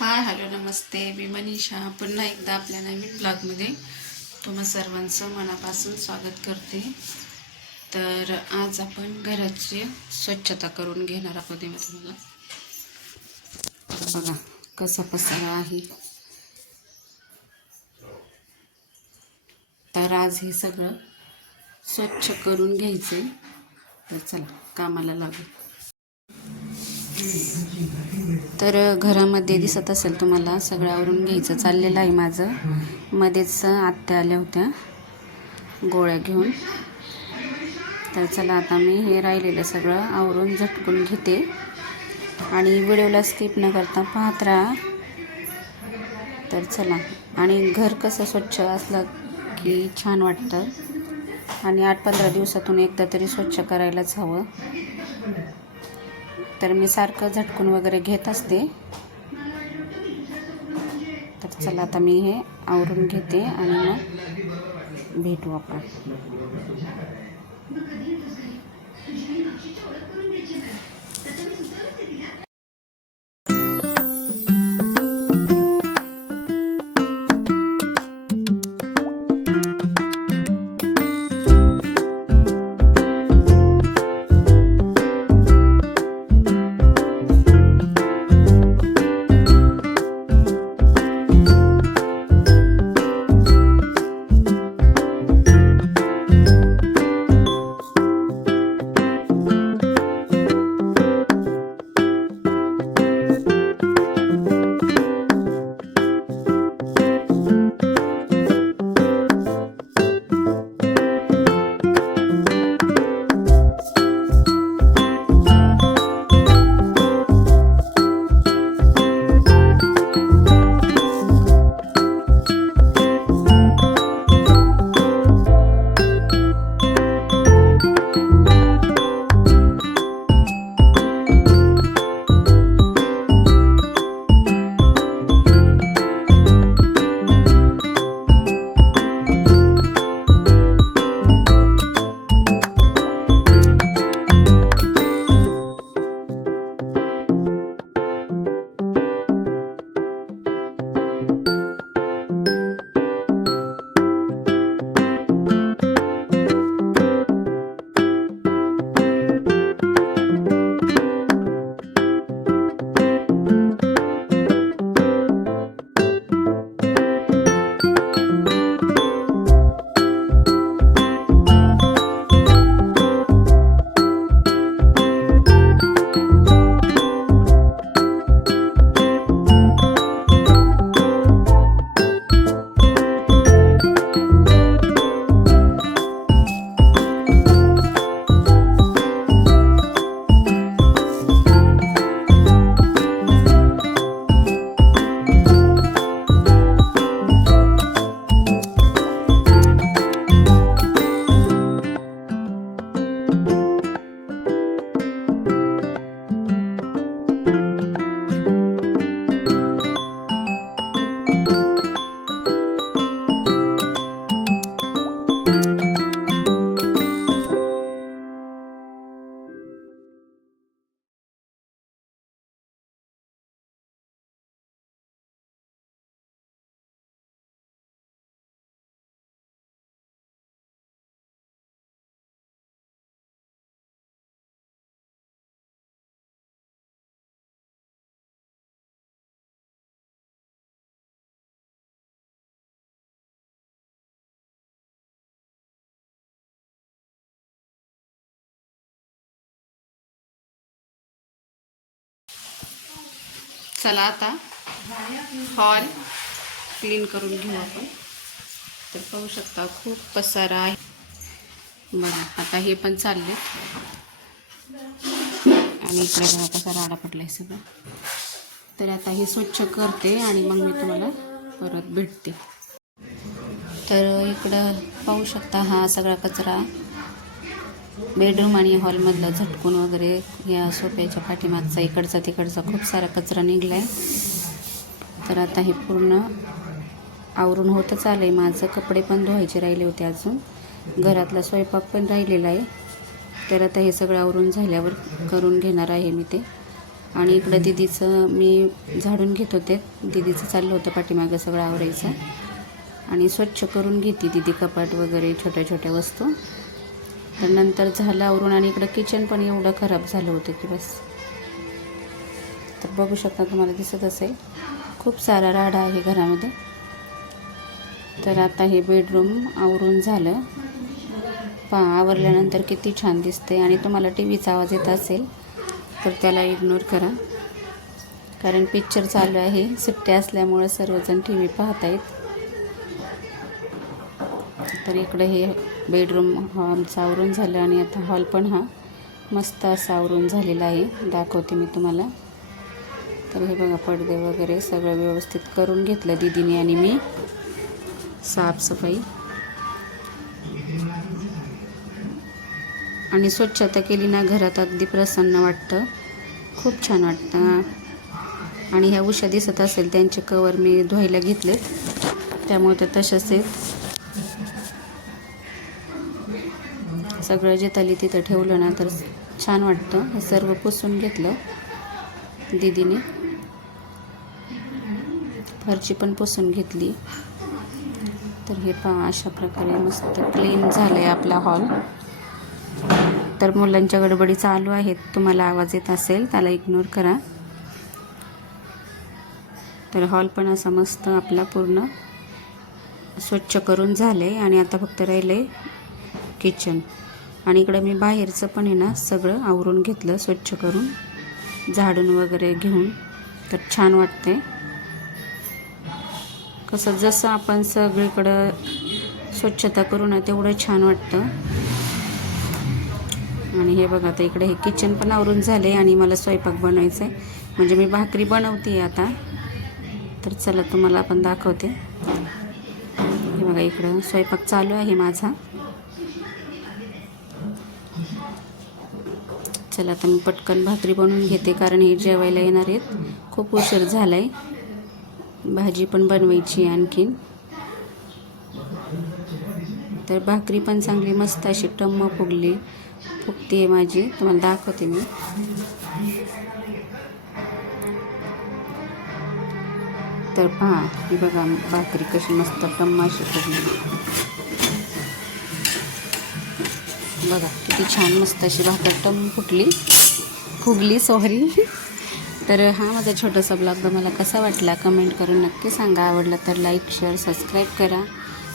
Hi hello नमस्ते, मी मनीषा पुन्हा एकदा आपल्या नवीन ब्लॉगमध्ये तुम्हा सर्वांचं मनापासून स्वागत करते. तर आज आपण घराची स्वच्छता करून घेणार आहोत. मी तुम्हाला बघा कसा पसारा आहे. तर आज हे सगळं स्वच्छ करून घ्यायचे. तर चला कामाला लागू. तर घरामध्ये दिसत असेल तुम्हाला सगळं आवरून घ्यायचं चाललेलं आहे माझं. मध्येच आत्या आल्या होत्या गोळ्या घेऊन. तर चला आता मी हे राहिलेलं सगळं आवरून झटकून घेते आणि व्हिडिओला स्किप न करता पाहत राहा. तर चला, आणि घर कसं स्वच्छ असलं की छान वाटतं आणि 8-15 दिवसातून एकदा तरी स्वच्छ करायलाच हवं. तर मी सारखं झटकून वगैरे घेत असते. तर चला आता मी हे आवरून घेते आणि मग भेटू आपण. चला आता हॉल क्लीन करून घेऊ आपण. तर पाहू शकता खूप पसारा आहे बघा. आता हे पण चालले आणि इकडे बघा कसा राडा पडलाय सगळं. तर आता हे स्वच्छ करते आणि मग मी तुम्हाला परत भेटते. तर इकडं पाहू शकता हा सगळा कचरा बेडरूम आणि हॉलमधला झटकून वगैरे या सोफ्याच्या पाठीमागचा इकडचा तिकडचा खूप सारा कचरा निघला आहे. तर आता हे पूर्ण आवरून होतच आलं आहे माझं. कपडे पण धुवायचे राहिले होते अजून. घरातला स्वयंपाक पण राहिलेला आहे. तर आता हे सगळं आवरून झाल्यावर करून घेणार आहे मी ते. आणि इकडं दीदीचं मी झाडून घेत होते. दीदीचं चाललं होतं पाठीमागं सगळं आवरायचं आणि स्वच्छ करून घेते दीदी कपाट वगैरे छोट्या छोट्या वस्तू. तर नंतर झालं आवरून आणि इकडं किचन पण एवढं खराब झालं होतं की बस. तर बघू शकता, तुम्हाला दिसत असेल खूप सारा राडा आहे घरामध्ये. तर आता हे बेडरूम आवरून झालं. आवरल्यानंतर किती छान दिसते. आणि तुम्हाला टी व्हीचा आवाज येत असेल तर त्याला इग्नोर करा, कारण पिक्चर चालू आहे. सुट्ट्या असल्यामुळं सर्वजण टी व्ही पाहत आहेत. तर इकडे हे बेडरूम आमचं आवरून झालं आणि आता हॉल पण हा मस्त असा आवरून झालेला आहे. दाखवते मी तुम्हाला. तर हे बघा, पडदे वगैरे सगळं व्यवस्थित करून घेतलं दीदीने आणि मी. साफसफाई आणि स्वच्छता केली ना घरात, अगदी प्रसन्न वाटतं, खूप छान वाटतं. आणि ह्या उशा दिसत असेल त्यांचे कवर मी धुवायला घेतलेत, त्यामुळे ते तसेच आहेत. सगळं जे तली तिथं ठेवलं ना तर छान वाटतं. हे सर्व पुसून घेतलं दीदीने. फरची पण पुसून घेतली. तर हे पहा, अशा प्रकारे मस्त क्लीन झालं आहे आपला हॉल. तर मुलांच्या गडबडी चालू आहेत, तुम्हाला आवाज येत असेल त्याला इग्नोर करा. तर हॉल पण असा मस्त आपला पूर्ण स्वच्छ करून झालं आहे. आणि आता फक्त राहिलं आहे किचन. आणि इकडं मी बाहेरचं पण आहे ना सगळं आवरून घेतलं, स्वच्छ करून झाडून वगैरे घेऊन. तर छान वाटते. कसं जसं आपण सगळीकडं स्वच्छता करू ना तेवढं छान वाटतं. आणि हे बघा, आता इकडे हे किचन पण आवरून झाले आणि मला स्वयंपाक बनवायचं आहे. म्हणजे मी भाकरी बनवते आता. तर चला तुम्हाला आपण दाखवते. हे बघा, इकडं स्वयंपाक चालू आहे माझा. चला आता मी पटकन भाकरी बनवून घेते, कारण हे जेवायला येणार आहेत. खूप उशीर झाला आहे. भाजी पण बनवायची आणखीन. तर भाकरी पण चांगली मस्त अशी टम्म फुगते आहे माझी. तुम्हाला दाखवते मी. तर पहा, ही बघा भाकरी कशी मस्त टम्म अशी बघा किती छान मस्त अशी भाकर टम्म फुगली सॉरी. तर हा माझा छोटासा ब्लॉग तुम्हाला कसा वाटला कमेंट करून नक्की सांगा. आवडला तर लाईक शेअर सबस्क्राईब करा.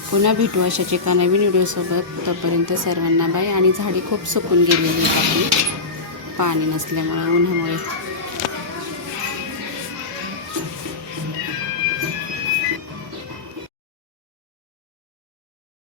पुन्हा भेटू अशाच एका नवीन व्हिडिओसोबत. तोपर्यंत सर्वांना बाय. आणि झाडी खूप सुकून गेलेली आहेत आपली पाणी नसल्यामुळे, उन्हामुळे.